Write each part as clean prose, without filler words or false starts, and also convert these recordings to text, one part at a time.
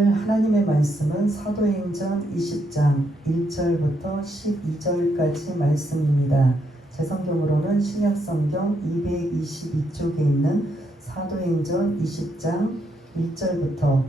오늘 하나님의 말씀은 사도행전 20장 1절부터 12절까지 말씀입니다. 제 성경으로는 신약성경 222쪽에 있는 사도행전 20장 1절부터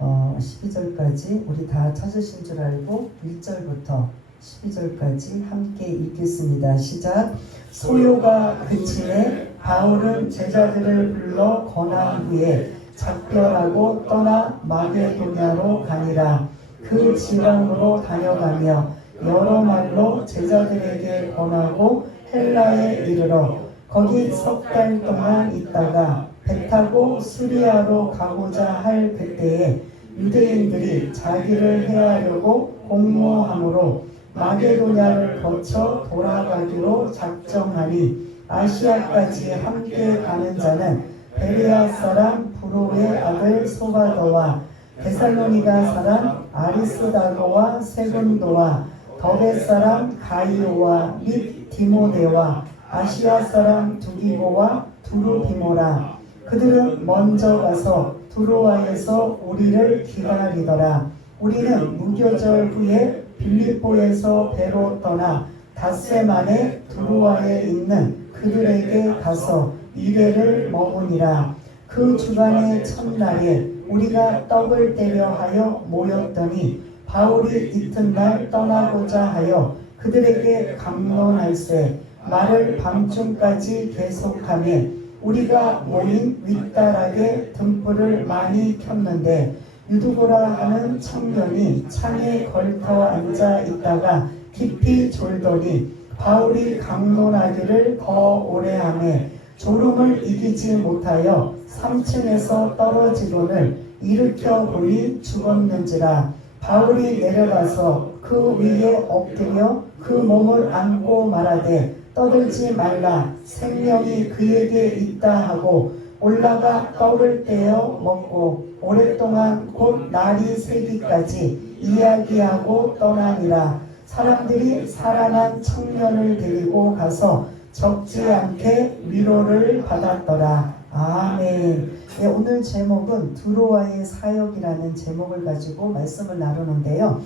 12절까지 우리 다 찾으신 줄 알고 1절부터 12절까지 함께 읽겠습니다. 시작. 소요가 그치매 바울은 제자들을 불러 권한 후에 작별하고 떠나 마게도냐로 가니라. 그 지방으로 다녀가며 여러 말로 제자들에게 권하고 헬라에 이르러 거기 석 달 동안 있다가 배 타고 수리아로 가고자 할 그때에 유대인들이 자기를 해하려고 공모함으로 마게도냐를 거쳐 돌아가기로 작정하니 아시아까지 함께 가는 자는 베레아 사람 브로의 아들 소바더와 데살로니가 사람 아리스다고와 세군도와 더베 사람 가이오와 및 디모데와 아시아 사람 두기고와 두루비모라. 그들은 먼저 가서 두로아에서 우리를 기다리더라. 우리는 무교절 후에 빌립보에서 배로 떠나 닷새 만에 두로아에 있는 그들에게 가서 이래를 머무니라. 그 주간의 첫날에 우리가 떡을 떼려 하여 모였더니 바울이 이튿날 떠나고자 하여 그들에게 강론할세 말을 밤중까지 계속하며 우리가 모인 윗다락에 등불을 많이 켰는데 유두고라 하는 청년이 창에 걸터 앉아 있다가 깊이 졸더니 바울이 강론하기를 더 오래 하매 졸음을 이기지 못하여 3층에서 떨어지곤을 일으켜 보니 죽었는지라. 바울이 내려가서 그 위에 엎드려 그 몸을 안고 말하되 떠들지 말라 생명이 그에게 있다 하고 올라가 떡을 떼어 먹고 오랫동안 곧 날이 새기까지 이야기하고 떠나니라. 사람들이 살아난 청년을 데리고 가서 적지 않게 위로를 받았더라. 아멘. 네, 오늘 제목은 두로아의 사역이라는 제목을 가지고 말씀을 나누는데요.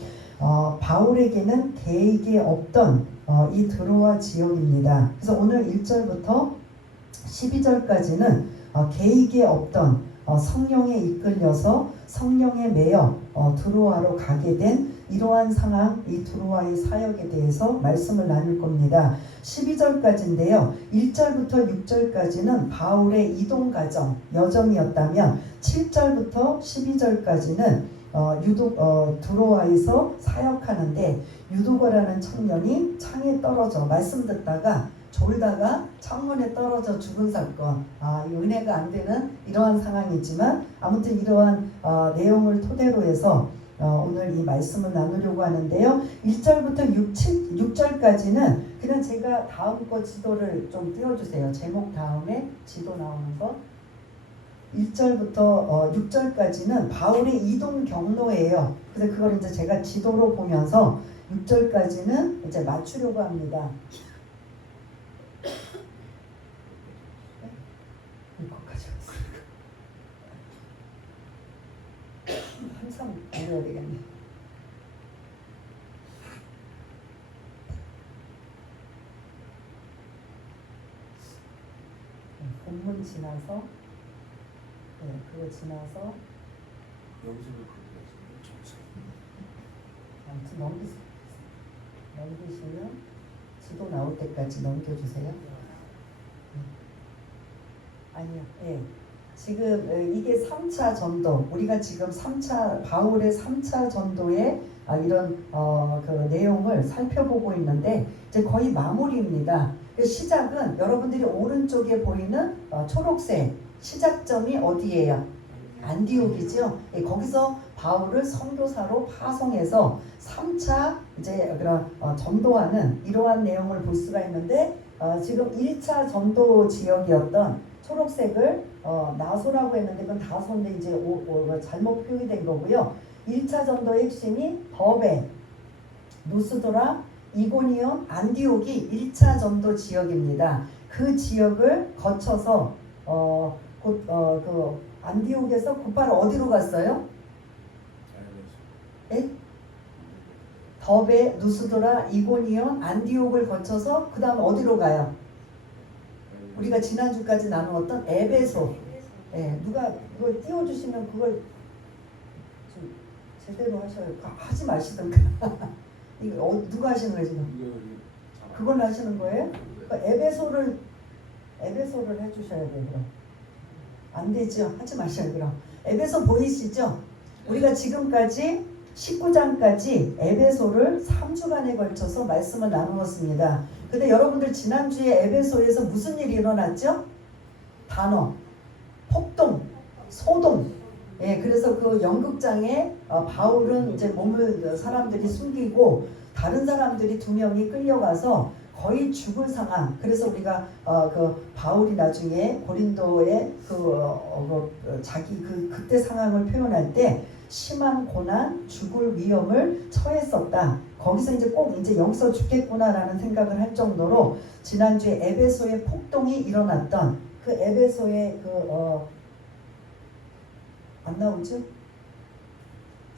바울에게는 계획이 없던 이 두로아 지역입니다. 그래서 오늘 1절부터 12절까지는 계획이 없던 성령에 이끌려서 성령에 매여 두로아로 가게 된 이러한 상황, 이 두로아의 사역에 대해서 말씀을 나눌 겁니다. 12절까지인데요. 1절부터 6절까지는 바울의 이동 과정, 여정이었다면 7절부터 12절까지는 두로아에서 사역하는데 유두고라는 청년이 창에 떨어져 말씀 듣다가 졸다가 창문에 떨어져 죽은 사건. 이 은혜가 안 되는 이러한 상황이지만 아무튼 이러한 내용을 토대로 해서 오늘 이 말씀을 나누려고 하는데요. 1절부터 6절까지는 그냥 제가 다음 거 지도를 좀 띄워주세요. 제목 다음에 지도 나오는 거. 1절부터 6절까지는 바울의 이동 경로예요. 그래서 그걸 이제 제가 지도로 보면서 6절까지는 이제 맞추려고 합니다. 이거까지 항상 알아야 되겠네. 본문 지나서 그거 지나서 아무튼 넘기시면 지도 나올 때까지 넘겨주세요. 아니요. 예. 지금 이게 3차 전도, 우리가 지금 3차 바울의 3차 전도의 이런 그 내용을 살펴보고 있는데 이제 거의 마무리입니다. 시작은 여러분들이 오른쪽에 보이는 초록색 시작점이 어디예요? 안디옥이죠. 예, 거기서 바울을 선교사로 파송해서 3차 이제 그런 전도하는 이러한 내용을 볼 수가 있는데 지금 1차 전도 지역이었던 초록색을 나소라고 했는데 그건 다소인데 이제 잘못 표기된 거고요. 1차 전도의 핵심이 더베, 누스도라, 이고니온, 안디옥이 1차 전도 지역입니다. 그 지역을 거쳐서 그 안디옥에서 곧바로 어디로 갔어요? 더베, 누스드라, 이고니온, 안디옥을 거쳐서 그 다음 어디로 가요? 우리가 지난주까지 나누었던 에베소. 예, 누가 그걸 띄워주시면 그걸 좀 제대로 하셔요. 하지 마시던가. 이거 누가 하시는 거예요 지금? 그걸 하시는 거예요? 에베소를 해주셔야 돼요. 그럼 안 되죠. 하지 마셔요. 그럼 에베소 보이시죠? 우리가 지금까지 19장까지 에베소를 3주간에 걸쳐서 말씀을 나누었습니다. 근데 여러분들 지난주에 에베소에서 무슨 일이 일어났죠? 단어, 폭동, 소동. 예, 그래서 그 연극장에 바울은 이제 몸을 사람들이 숨기고 다른 사람들이 2명이 끌려가서 거의 죽을 상황. 그래서 우리가 그 바울이 나중에 고린도에 자기 그때 상황을 표현할 때 심한 고난, 죽을 위험을 처했었다. 거기서 이제 꼭 이제 여기서 죽겠구나라는 생각을 할 정도로 지난주에 에베소의 폭동이 일어났던 그 에베소의 안 나오죠?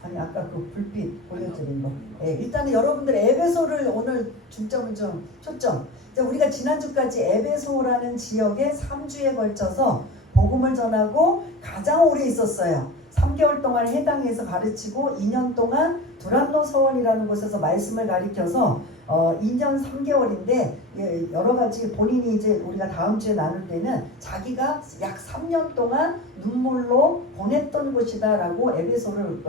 아니 아까 그 불빛 보여드린 거. 예, 일단은 여러분들 에베소를 오늘 중점을 좀 초점. 우리가 지난주까지 에베소라는 지역에 3주에 걸쳐서 복음을 전하고 가장 오래 있었어요. 3개월 동안 해당에서 가르치고 2년 동안 두란노 서원이라는 곳에서 말씀을 가르쳐서 2년 3개월인데 여러 가지 본인이 이제 우리가 다음 주에 나눌 때는 자기가 약 3년 동안 눈물로 보냈던 곳이다라고 에베소를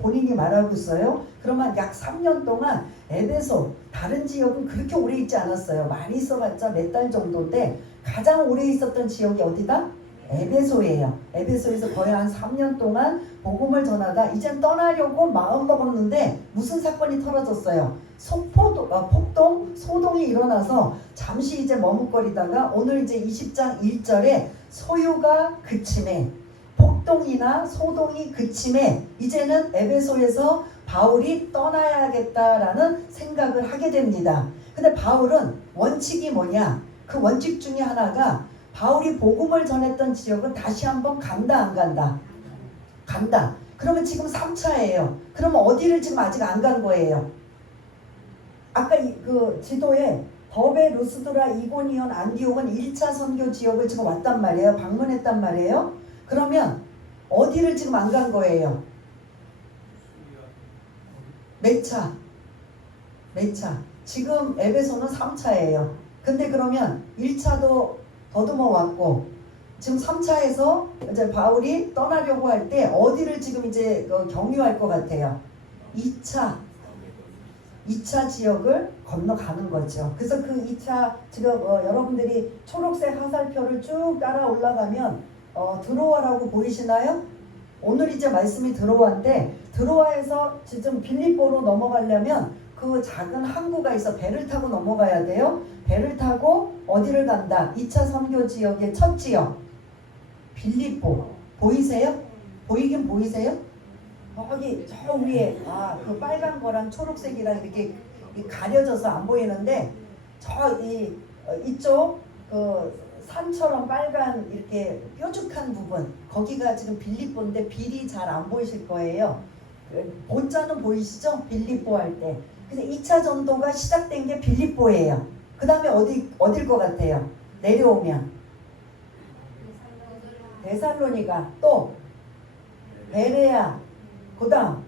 본인이 말하고 있어요. 그러면 약 3년 동안 에베소 다른 지역은 그렇게 오래 있지 않았어요. 많이 있어봤자 몇 달 정도인데 가장 오래 있었던 지역이 어디다? 에베소예요. 에베소에서 거의 한 3년 동안 복음을 전하다 이젠 떠나려고 마음 먹었는데 무슨 사건이 터져졌어요? 폭동, 소동이 일어나서 잠시 이제 머뭇거리다가 오늘 이제 20장 1절에 소유가 그침에 폭동이나 소동이 그침에 이제는 에베소에서 바울이 떠나야겠다라는 생각을 하게 됩니다. 근데 바울은 원칙이 뭐냐? 그 원칙 중에 하나가 바울이 복음을 전했던 지역은 다시 한번 간다 안 간다? 간다. 그러면 지금 3차예요. 그러면 어디를 지금 아직 안 간 거예요? 아까 그 지도에 더베, 루스드라, 이고니온, 안디옥은 1차 선교 지역을 지금 왔단 말이에요. 방문했단 말이에요. 그러면 어디를 지금 안 간 거예요? 몇 차? 몇 차? 지금 에베소는 3차예요. 근데 그러면 1차도 더듬어 왔고 지금 3차에서 이제 바울이 떠나려고 할 때 어디를 지금 이제 경유할 것 같아요? 2차 지역을 건너가는 거죠. 그래서 그 2차 지금 여러분들이 초록색 화살표를 쭉 따라 올라가면 드로아라고 보이시나요? 오늘 이제 말씀이 드로아인데 드로아에서 지금 빌립보로 넘어가려면 그 작은 항구가 있어 배를 타고 넘어가야 돼요. 배를 타고 어디를 간다? 2차 선교 지역의 첫 지역 빌립보 보이세요? 보이긴 보이세요? 거기 저 위에 그 빨간 거랑 초록색이랑 이렇게 가려져서 안 보이는데 이쪽 그 산처럼 빨간 이렇게 뾰족한 부분 거기가 지금 빌립보인데 빌이 잘 안 보이실 거예요. 본자는 보이시죠? 빌립보 할 때. 그래서 2차 전도가 시작된 게 빌립보예요. 그 다음에 어딜 것 같아요? 내려오면 데살로니가 또 베레아 그 다음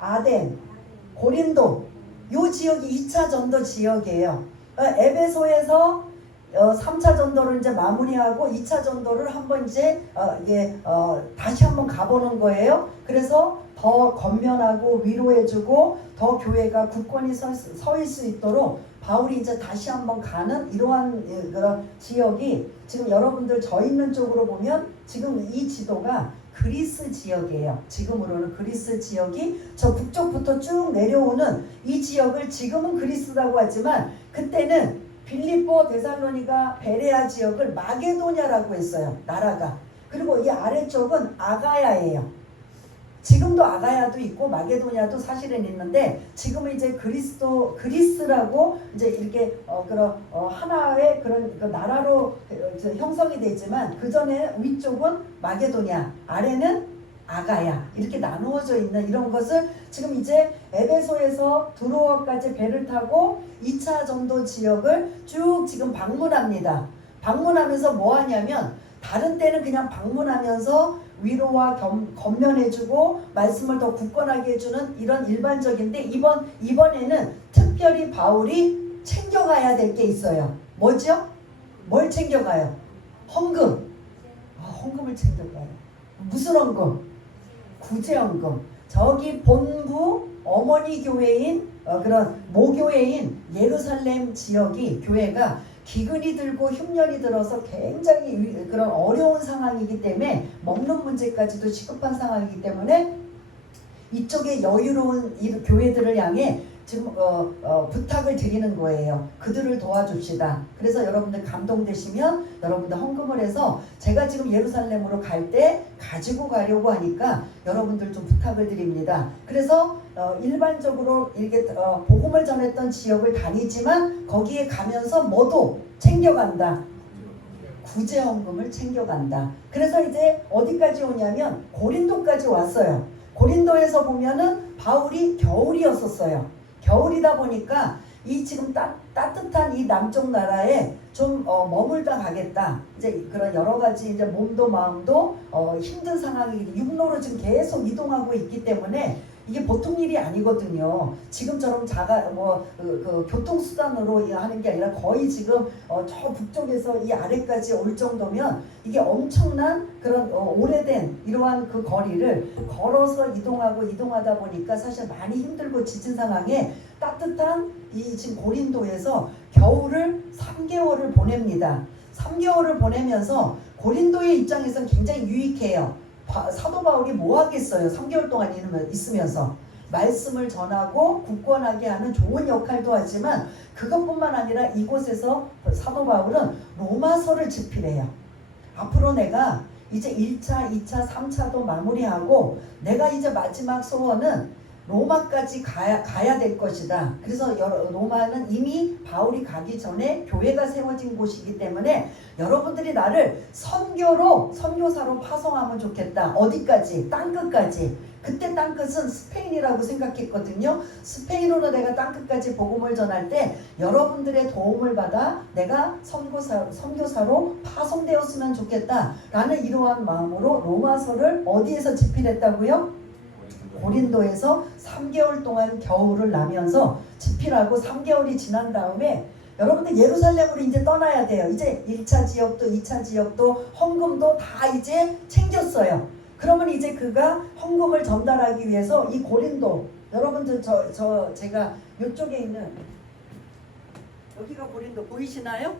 아덴 고린도 요 지역이 2차 전도 지역이에요. 에베소에서 3차 전도를 이제 마무리하고 2차 전도를 한번 이제 다시 한번 가보는 거예요. 그래서 더 건면하고 위로해주고 더 교회가 굳건히 서 있을 수 있도록 바울이 이제 다시 한번 가는 이러한 그런 지역이 지금 여러분들 저 있는 쪽으로 보면 지금 이 지도가 그리스 지역이에요. 지금으로는 그리스 지역이 저 북쪽부터 쭉 내려오는 이 지역을 지금은 그리스라고 하지만 그때는 빌립보, 데살로니가, 베레아 지역을 마게도냐라고 했어요. 나라가. 그리고 이 아래쪽은 아가야예요. 지금도 아가야도 있고 마게도냐도 사실은 있는데 지금은 이제 그리스라고 이제 이렇게 하나의 그런 그 나라로 형성이 되지만 그 전에 위쪽은 마게도냐, 아래는 아가야 이렇게 나누어져 있는 이런 것을 지금 이제 에베소에서 드로아까지 배를 타고 2차 전도 지역을 쭉 지금 방문합니다. 방문하면서 뭐 하냐면 다른 때는 그냥 방문하면서 위로와 건면해주고 말씀을 더 굳건하게 해주는 이런 일반적인데 이번에는 특별히 바울이 챙겨가야 될 게 있어요. 뭐죠? 뭘 챙겨가요? 헌금. 헌금을 챙겨가요. 무슨 헌금? 구제헌금. 저기 본부 어머니 교회인 그런 모교회인 예루살렘 지역이 교회가 기근이 들고 흉년이 들어서 굉장히 그런 어려운 상황이기 때문에 먹는 문제까지도 시급한 상황이기 때문에 이쪽에 여유로운 이 교회들을 향해 지금 부탁을 드리는 거예요. 그들을 도와줍시다. 그래서 여러분들 감동되시면 여러분들 헌금을 해서 제가 지금 예루살렘으로 갈 때 가지고 가려고 하니까 여러분들 좀 부탁을 드립니다. 그래서 일반적으로 이렇게 복음을 전했던 지역을 다니지만 거기에 가면서 뭐도 챙겨간다. 구제헌금을 챙겨간다. 그래서 이제 어디까지 오냐면 고린도까지 왔어요. 고린도에서 보면은 바울이 겨울이었었어요. 겨울이다 보니까 이 지금 따뜻한 이 남쪽 나라에 좀 머물다 가겠다. 이제 그런 여러 가지 이제 몸도 마음도 힘든 상황이 육로로 지금 계속 이동하고 있기 때문에 이게 보통 일이 아니거든요. 지금처럼 그 교통수단으로 하는 게 아니라 거의 지금 저 북쪽에서 이 아래까지 올 정도면 이게 엄청난 그런 오래된 이러한 그 거리를 걸어서 이동하다 보니까 사실 많이 힘들고 지친 상황에 따뜻한 이 지금 고린도에서 겨울을 3개월을 보냅니다. 3개월을 보내면서 고린도의 입장에서는 굉장히 유익해요. 사도 바울이 뭐 하겠어요? 3개월 동안 있으면서 말씀을 전하고 굳건하게 하는 좋은 역할도 하지만 그것뿐만 아니라 이곳에서 사도 바울은 로마서를 집필해요. 앞으로 내가 이제 1차, 2차, 3차도 마무리하고 내가 이제 마지막 소원은 로마까지 가야 될 것이다. 그래서 로마는 이미 바울이 가기 전에 교회가 세워진 곳이기 때문에 여러분들이 나를 선교사로 파송하면 좋겠다. 어디까지? 땅끝까지. 그때 땅끝은 스페인이라고 생각했거든요. 스페인으로 내가 땅끝까지 복음을 전할 때 여러분들의 도움을 받아 내가 선교사로 파송되었으면 좋겠다. 라는 이러한 마음으로 로마서를 어디에서 집필했다고요? 고린도에서 3개월 동안 겨울을 나면서 집필하고 3개월이 지난 다음에 여러분들 예루살렘으로 이제 떠나야 돼요. 이제 1차 지역도 2차 지역도 헌금도 다 이제 챙겼어요. 그러면 이제 그가 헌금을 전달하기 위해서 이 고린도 여러분들 제가 이쪽에 있는 여기가 고린도 보이시나요?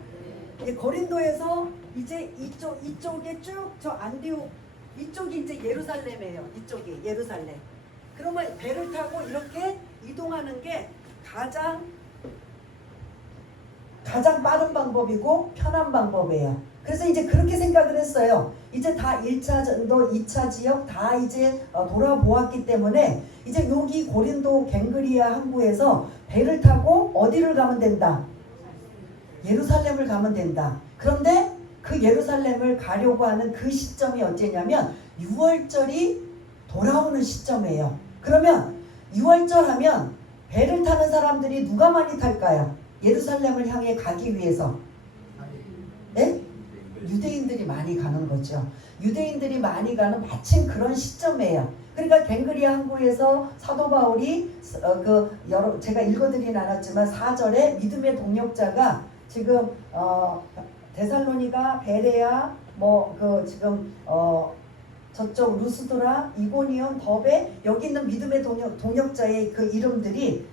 이 고린도에서 이제 이쪽에 쭉 저 안디옥 이쪽이 이제 예루살렘이에요. 이쪽이 예루살렘. 그러면 배를 타고 이렇게 이동하는 게 가장 빠른 방법이고 편한 방법이에요. 그래서 이제 그렇게 생각을 했어요. 이제 다 1차 전도, 2차 지역 다 이제 돌아보았기 때문에 이제 여기 고린도 갱그리아 항구에서 배를 타고 어디를 가면 된다? 예루살렘을 가면 된다. 그런데 그 예루살렘을 가려고 하는 그 시점이 언제냐면 6월절이 돌아오는 시점이에요. 그러면 6월절 하면 배를 타는 사람들이 누가 많이 탈까요? 예루살렘을 향해 가기 위해서. 네? 유대인들이 많이 가는 거죠. 유대인들이 많이 가는 마침 그런 시점이에요. 그러니까 갱그리아 항구에서 사도 바울이 제가 읽어드리진 않았지만 4절에 믿음의 동력자가 지금 데살로니가, 베레아, 지금 저쪽 루스드라, 이고니온, 더베 여기 있는 믿음의 동역자의 그 이름들이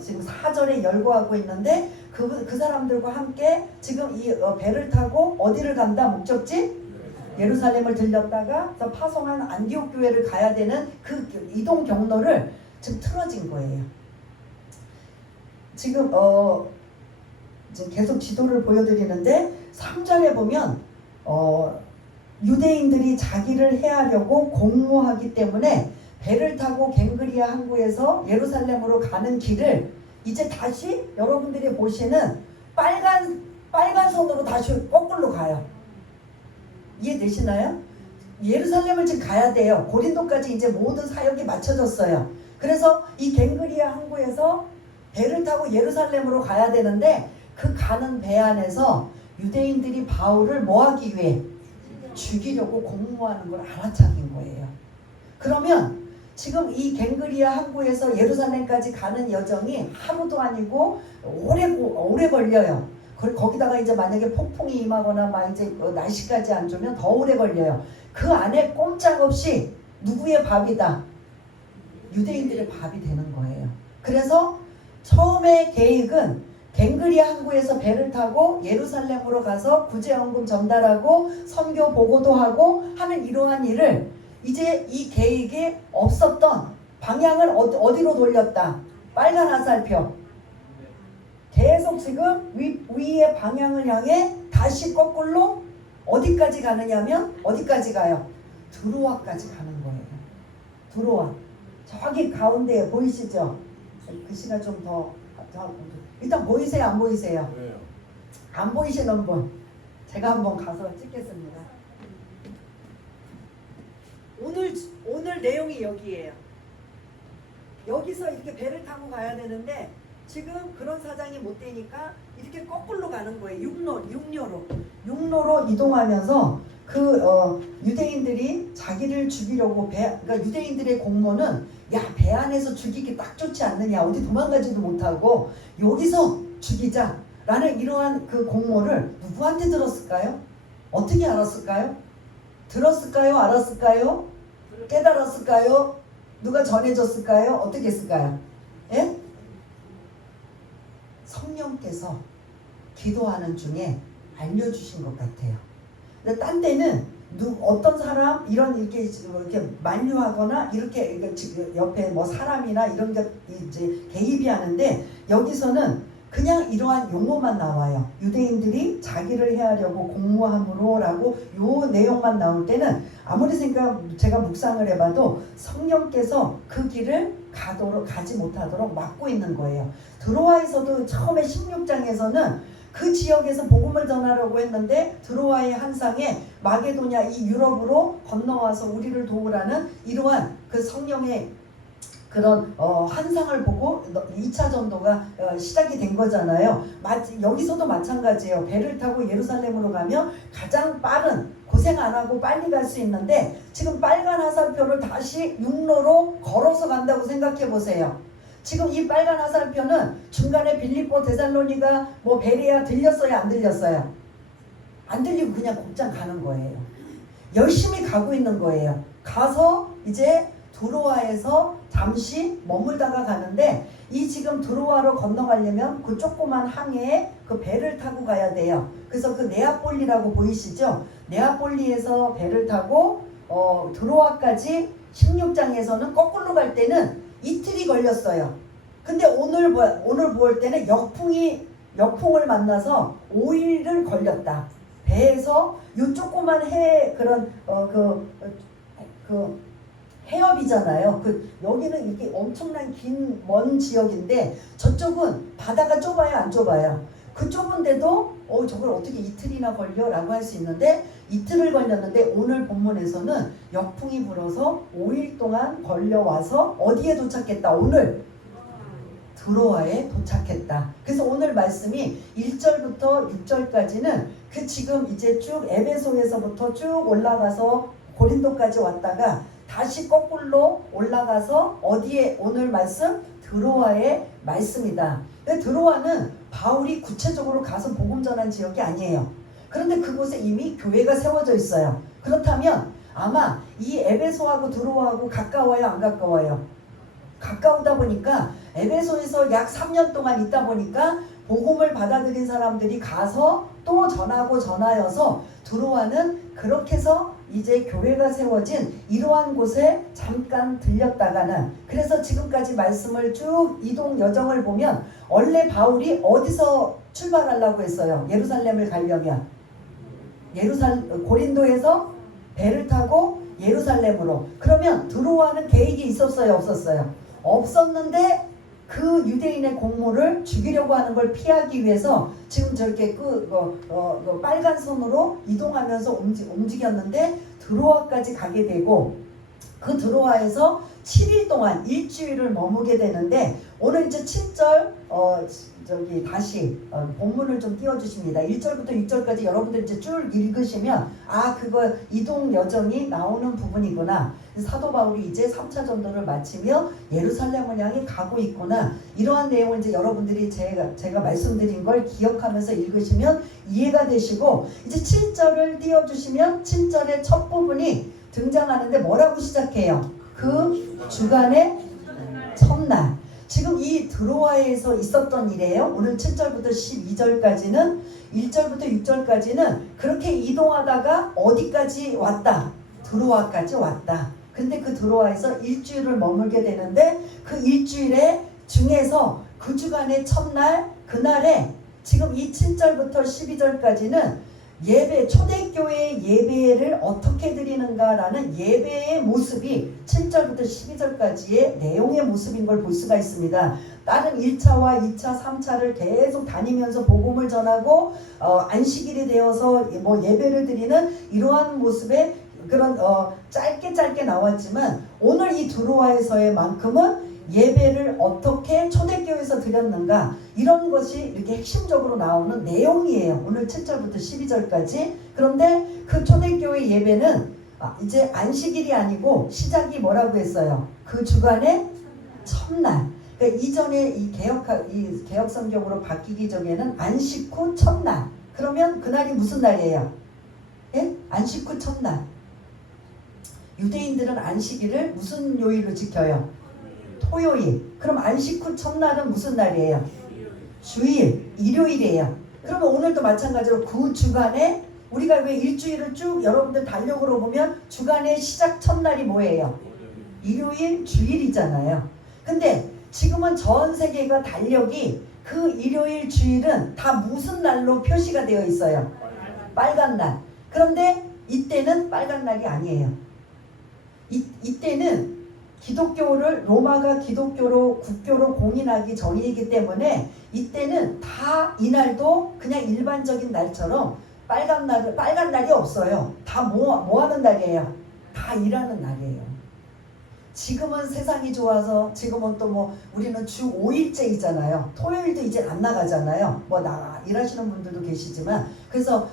지금 4절에 열거하고 있는데 그 사람들과 함께 지금 이 배를 타고 어디를 간다? 목적지? 예루살렘을 들렸다가 파송한 안디옥 교회를 가야 되는 그 이동 경로를 지금 틀어진 거예요. 지금 계속 지도를 보여드리는데 3절에 보면 유대인들이 자기를 해하려고 공모하기 때문에 배를 타고 갱그리아 항구에서 예루살렘으로 가는 길을 이제 다시 여러분들이 보시는 빨간 선으로 다시 거꾸로 가요. 이해되시나요? 예루살렘을 지금 가야 돼요. 고린도까지 이제 모든 사역이 맞춰졌어요. 그래서 이 갱그리아 항구에서 배를 타고 예루살렘으로 가야 되는데 그 가는 배 안에서 유대인들이 바울을 뭐 하기 위해? 죽이려고 공모하는 걸 알아차린 거예요. 그러면 지금 이 갱그리아 항구에서 예루살렘까지 가는 여정이 하루도 아니고 오래 걸려요. 거기다가 이제 만약에 폭풍이 임하거나 막 이제 날씨까지 안 좋으면 더 오래 걸려요. 그 안에 꼼짝없이 누구의 밥이다? 유대인들의 밥이 되는 거예요. 그래서 처음에 계획은 갱그리아 항구에서 배를 타고 예루살렘으로 가서 구제연금 전달하고 선교 보고도 하고 하는 이러한 일을 이제 이 계획에 없었던 방향을 어디로 돌렸다? 빨간 화살표. 계속 지금 위의 방향을 향해 다시 거꾸로 어디까지 가느냐면 어디까지 가요? 드로아까지 가는 거예요. 드로아. 저기 가운데 보이시죠? 글씨가 좀 더 일단 보이세요? 안 보이세요? 네. 안 보이시는 분 제가 한번 가서 찍겠습니다. 오늘 내용이 여기에요. 여기서 이렇게 배를 타고 가야 되는데 지금 그런 사장이 못 되니까 이렇게 거꾸로 가는 거예요. 육로로 이동하면서 유대인들이 자기를 죽이려고 그러니까 유대인들의 공모는 야, 배 안에서 죽이기 딱 좋지 않느냐, 어디 도망가지도 못하고 여기서 죽이자라는 이러한 그 공모를 누구한테 들었을까요? 어떻게 알았을까요? 들었을까요? 알았을까요? 깨달았을까요? 누가 전해줬을까요? 어떻게 했을까요? 예? 성령께서 기도하는 중에 알려주신 것 같아요. 근데 딴 때는 어떤 사람 이렇게 만류하거나 이렇게 옆에 뭐 사람이나 이런 게 이제 개입이 하는데 여기서는 그냥 이러한 용어만 나와요. 유대인들이 자기를 해하려고 공모함으로라고 요 내용만 나올 때는 아무리 제가 묵상을 해봐도 성령께서 그 길을 가지 못하도록 막고 있는 거예요. 드로아에서도 처음에 16장에서는 그 지역에서 복음을 전하려고 했는데 드로아의 한상에 마게도냐 이 유럽으로 건너와서 우리를 도우라는 이러한 그 성령의 그런 한상을 보고 2차 전도가 시작이 된 거잖아요. 여기서도 마찬가지예요. 배를 타고 예루살렘으로 가면 가장 빠른, 고생 안 하고 빨리 갈 수 있는데 지금 빨간 화살표를 다시 육로로 걸어서 간다고 생각해 보세요. 지금 이 빨간 화살표는 중간에 빌립보, 데살로니가, 뭐 베레아 들렸어요? 안 들렸어요? 안 들리고 그냥 곧장 가는 거예요. 열심히 가고 있는 거예요. 가서 이제 드로아에서 잠시 머물다가 가는데 이 지금 드로아로 건너가려면 그 조그만 항해에 그 배를 타고 가야 돼요. 그래서 그 네아폴리라고 보이시죠? 네아폴리에서 배를 타고 드로아까지 16장에서는 거꾸로 갈 때는 이틀이 걸렸어요. 근데 오늘 볼 때는 역풍을 만나서 5일을 걸렸다. 배에서 요 조그만 그런 해협이잖아요. 여기는 이게 엄청난 긴 먼 지역인데 저쪽은 바다가 좁아요, 안 좁아요? 그 좁은데도 저걸 어떻게 이틀이나 걸려라고 할 수 있는데 이틀을 걸렸는데 오늘 본문에서는 역풍이 불어서 5일 동안 걸려와서 어디에 도착했다? 오늘 드로아에 도착했다. 그래서 오늘 말씀이 1절부터 6절까지는 그 지금 이제 쭉 에베소에서부터 쭉 올라가서 고린도까지 왔다가 다시 거꾸로 올라가서 어디에 오늘 말씀? 드로아의 말씀이다. 드로아는 바울이 구체적으로 가서 복음 전한 지역이 아니에요. 그런데 그곳에 이미 교회가 세워져 있어요. 그렇다면 아마 이 에베소하고 드로아하고 가까워요, 안 가까워요? 가까우다 보니까 에베소에서 약 3년 동안 있다 보니까 복음을 받아들인 사람들이 가서 또 전하여서 드로아는 그렇게 해서 이제 교회가 세워진 이러한 곳에 잠깐 들렸다가는 그래서 지금까지 말씀을 쭉 이동 여정을 보면 원래 바울이 어디서 출발하려고 했어요? 예루살렘을 가려면 고린도에서 배를 타고 예루살렘으로. 그러면 드로아는 계획이 있었어요, 없었어요? 없었는데 그 유대인의 공모를 죽이려고 하는 걸 피하기 위해서 지금 저렇게 빨간 선으로 이동하면서 움직였는데 드로아까지 가게 되고 그 드로아에서 7일 동안 일주일을 머무게 되는데 오늘 이제 7절 다시 본문을 좀 띄워주십니다. 1절부터 6절까지 여러분들 이제 쭉 읽으시면 그거 이동 여정이 나오는 부분이구나. 사도 바울이 이제 3차 전도를 마치며 예루살렘을 향해 가고 있구나. 이러한 내용을 이제 여러분들이 제가 말씀드린 걸 기억하면서 읽으시면 이해가 되시고 이제 7절을 띄워주시면 7절의 첫 부분이 등장하는데 뭐라고 시작해요? 그 주간의 첫날. 지금 이 드로아에서 있었던 일이에요. 오늘 7절부터 12절까지는 1절부터 6절까지는 그렇게 이동하다가 어디까지 왔다? 드로아까지 왔다. 근데 그 드로아에서 일주일을 머물게 되는데 그 일주일에 중에서 그 주간의 첫날 그날에 지금 이 7절부터 12절까지는 예배, 초대교회의 예배를 어떻게 드리는가라는 예배의 모습이 7절부터 12절까지의 내용의 모습인 걸 볼 수가 있습니다. 다른 1차와 2차, 3차를 계속 다니면서 복음을 전하고 안식일이 되어서 예배를 드리는 이러한 모습의 그런 짧게 나왔지만 오늘 이 드로아에서의 만큼은 예배를 어떻게 초대교회에서 드렸는가 이런 것이 이렇게 핵심적으로 나오는 내용이에요. 오늘 7절부터 12절까지. 그런데 그 초대교회 예배는 이제 안식일이 아니고 시작이 뭐라고 했어요? 그 주간의 첫날. 그러니까 이전에 이 개혁 성경으로 바뀌기 전에는 안식 후 첫날. 그러면 그날이 무슨 날이에요? 예? 안식 후 첫날. 유대인들은 안식일을 무슨 요일로 지켜요? 토요일. 그럼 안식 후 첫날은 무슨 날이에요? 주일, 일요일이에요. 그러면 오늘도 마찬가지로 그 주간에 우리가 왜 일주일을 쭉 여러분들 달력으로 보면 주간의 시작 첫날이 뭐예요? 일요일, 주일이잖아요. 근데 지금은 전 세계가 달력이 그 일요일, 주일은 다 무슨 날로 표시가 되어 있어요? 빨간 날. 그런데 이때는 빨간 날이 아니에요. 이때는 기독교를 로마가 기독교로 국교로 공인하기 전이기 때문에 이때는 다 이날도 그냥 일반적인 날처럼 빨간 날이 없어요. 다 뭐 하는 날이에요? 다 일하는 날이에요. 지금은 세상이 좋아서 지금은 또 우리는 주 5일째이잖아요. 토요일도 이제 안 나가잖아요. 일하시는 분들도 계시지만 그래서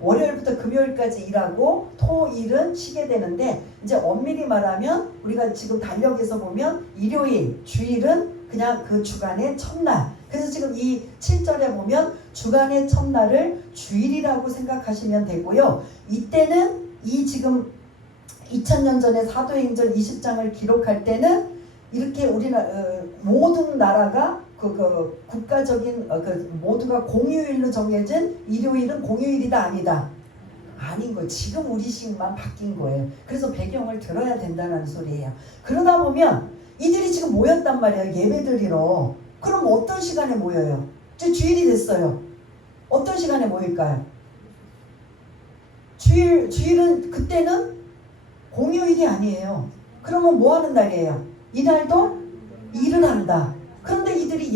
월요일부터 금요일까지 일하고 토일은 쉬게 되는데 이제 엄밀히 말하면 우리가 지금 달력에서 보면 일요일, 주일은 그냥 그 주간의 첫날. 그래서 지금 이 7절에 보면 주간의 첫날을 주일이라고 생각하시면 되고요. 이때는 이 지금 2000년 전에 사도행전 20장을 기록할 때는 이렇게 우리나라 모든 나라가 그 국가적인 모두가 공휴일로 정해진 일요일은 공휴일이다 아니다? 아닌 거예요. 지금 우리식만 바뀐 거예요. 그래서 배경을 들어야 된다는 소리예요. 그러다 보면 이들이 지금 모였단 말이에요. 예배 드리러. 그럼 어떤 시간에 모여요? 이제 주일이 됐어요. 어떤 시간에 모일까요? 주일은 그때는 공휴일이 아니에요. 그러면 뭐 하는 날이에요? 이날도 일을 한다. 그런데 이들이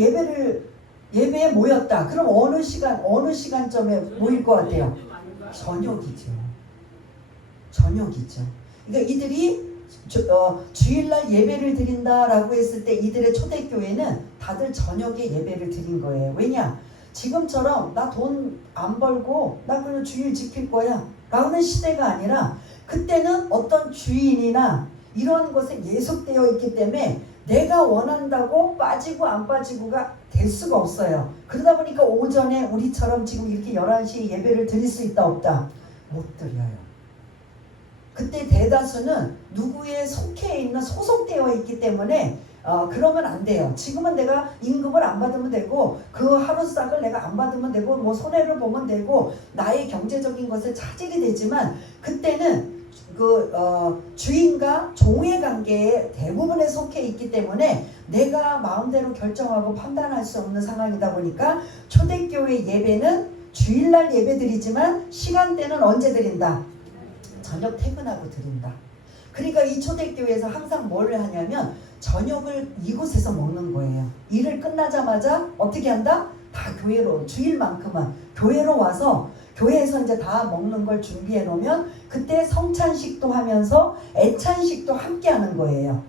예배에 모였다. 그럼 어느 시간점에 모일 것 같아요? 저녁이죠. 그러니까 이들이 주일날 예배를 드린다라고 했을 때 이들의 초대교회는 다들 저녁에 예배를 드린 거예요. 왜냐? 지금처럼 나 돈 안 벌고 나 그냥 주일 지킬 거야 라는 시대가 아니라 그때는 어떤 주인이나 이런 것에 예속되어 있기 때문에 내가 원한다고 빠지고 안 빠지고가 될 수가 없어요. 그러다 보니까 오전에 우리처럼 지금 이렇게 11시에 예배를 드릴 수 있다 없다? 못 드려요. 그때 대다수는 누구의 속해 있는 소속되어 있기 때문에 그러면 안 돼요. 지금은 내가 임금을 안 받으면 되고 그 하루싹을 내가 안 받으면 되고 손해를 보면 되고 나의 경제적인 것을 차질이 되지만 그때는 주인과 종의 관계에 대부분에 속해 있기 때문에 내가 마음대로 결정하고 판단할 수 없는 상황이다 보니까 초대교회 예배는 주일날 예배 드리지만 시간대는 언제 드린다? 저녁 퇴근하고 드린다. 그러니까 이 초대교회에서 항상 뭘 하냐면 저녁을 이곳에서 먹는 거예요. 일을 끝나자마자 어떻게 한다? 다 교회로 주일만큼은 교회로 와서 교회에서 이제 다 먹는 걸 준비해 놓으면 그때 성찬식도 하면서 애찬식도 함께 하는 거예요.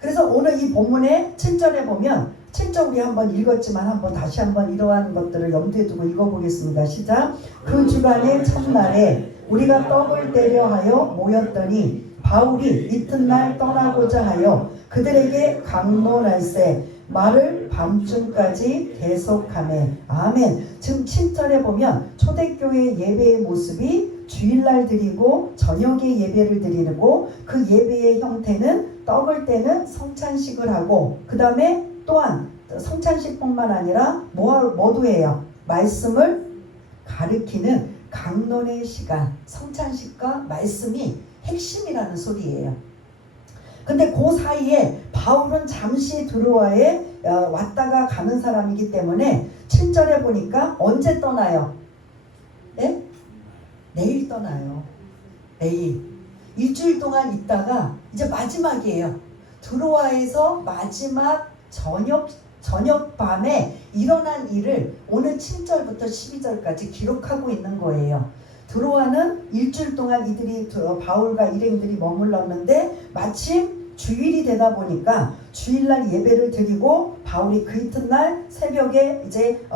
그래서 오늘 이 본문의 7절에 보면 7절 우리 한번 읽었지만 한번 다시 한번 이러한 것들을 염두에 두고 읽어보겠습니다. 시작. 그 주간의 첫날에 우리가 떡을 떼려 하여 모였더니 바울이 이튿날 떠나고자 하여 그들에게 강론할세 말을 밤중까지 계속하네. 아멘. 지금 7절에 보면 초대교회 예배의 모습이 주일날 드리고 저녁에 예배를 드리고 그 예배의 형태는 떡을 떼는 성찬식을 하고 그 다음에 또한 성찬식뿐만 아니라 뭐도 해요? 말씀을 가르치는 강론의 시간, 성찬식과 말씀이 핵심이라는 소리예요. 근데 그 사이에 바울은 잠시 드로아에 왔다가 가는 사람이기 때문에 7절에 보니까 언제 떠나요? 네? 내일 떠나요. 내일. 일주일 동안 있다가 이제 마지막이에요. 드로아에서 마지막 저녁 밤에 일어난 일을 오늘 7절부터 12절까지 기록하고 있는 거예요. 드로아는 일주일 동안 이들이 바울과 일행들이 머물렀는데 마침 주일이 되다 보니까 주일날 예배를 드리고 바울이 그 이튿날 새벽에 이제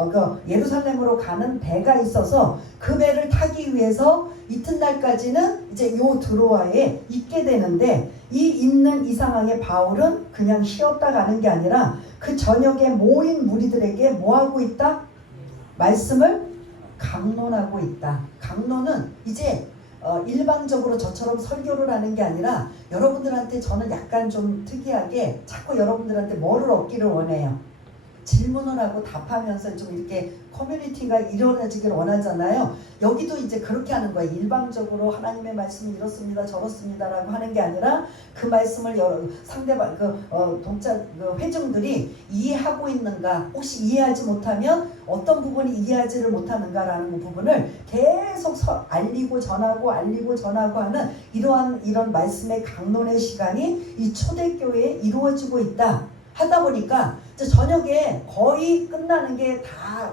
예루살렘으로 가는 배가 있어서 그 배를 타기 위해서 이튿날까지는 이제 요 드로아에 있게 되는데 이 있는 이 상황에 바울은 그냥 쉬었다 가는 게 아니라 그 저녁에 모인 무리들에게 뭐하고 있다? 말씀을 강론하고 있다. 강론은 이제 일방적으로 저처럼 설교를 하는 게 아니라 여러분들한테 저는 약간 좀 특이하게 자꾸 여러분들한테 뭐를 얻기를 원해요. 질문을 하고 답하면서 좀 이렇게 커뮤니티가 이루어지기를 원하잖아요. 여기도 이제 그렇게 하는 거예요. 일방적으로 하나님의 말씀이 이렇습니다 저렇습니다 라고 하는 게 아니라 그 말씀을 상대방 회중들이 이해하고 있는가, 혹시 이해하지 못하면 어떤 부분이 이해하지를 못하는가 라는 부분을 계속 알리고 전하고 하는 이런 말씀의 강론의 시간이 이 초대교회에 이루어지고 있다 하다 보니까 저녁에 거의 끝나는 게 다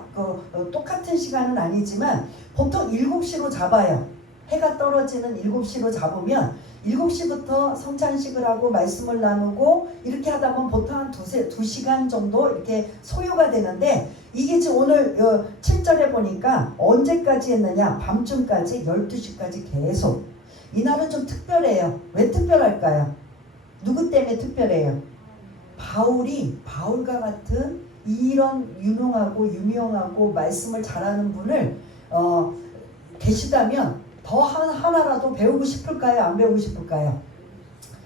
똑같은 시간은 아니지만 보통 7시로 잡아요. 해가 떨어지는 7시로 잡으면 7시부터 성찬식을 하고 말씀을 나누고 이렇게 하다 보면 보통 한 2시간 정도 이렇게 소요가 되는데 이게 지금 오늘 7절에 보니까 언제까지 했느냐? 밤중까지 12시까지 계속. 이날은 좀 특별해요. 왜 특별할까요? 누구 때문에 특별해요? 바울과 같은 이런 유명하고 말씀을 잘하는 분을 계시다면 더 하나라도 배우고 싶을까요? 안 배우고 싶을까요?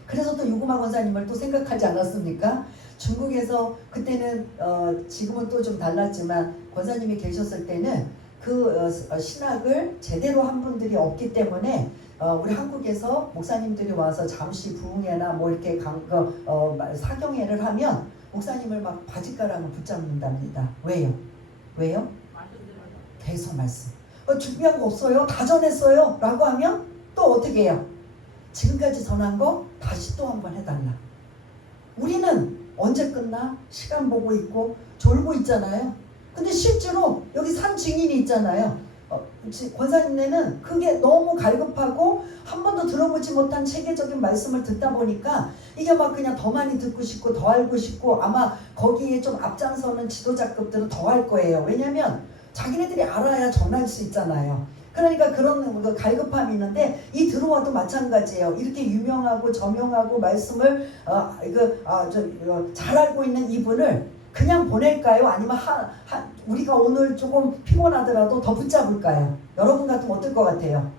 그래서 또 유구마 권사님을 또 생각하지 않았습니까? 중국에서 그때는 지금은 또 좀 달랐지만 권사님이 계셨을 때는 그 신학을 제대로 한 분들이 없기 때문에 우리 한국에서 목사님들이 와서 잠시 부흥회나 뭐 이렇게 사경회를 하면 목사님을 막 바짓가랑을 붙잡는답니다. 왜요? 계속 말씀. 준비한 거 없어요? 다 전했어요? 라고 하면 또 어떻게 해요? 지금까지 전한 거 다시 또 한번 해달라. 우리는 언제 끝나? 시간 보고 있고 졸고 있잖아요. 근데 실제로 여기 산 증인이 있잖아요. 권사님네는 그게 너무 갈급하고 한 번도 들어보지 못한 체계적인 말씀을 듣다 보니까 이게 막 그냥 더 많이 듣고 싶고 더 알고 싶고 아마 거기에 좀 앞장서는 지도자급들은 더 할 거예요. 왜냐면 자기네들이 알아야 전할 수 있잖아요. 그러니까 그런 갈급함이 있는데 이 드로아도 마찬가지예요. 이렇게 유명하고 저명하고 말씀을 잘 알고 있는 이분을 그냥 보낼까요? 아니면 우리가 오늘 조금 피곤하더라도 더 붙잡을까요? 여러분 같으면 어떨 것 같아요?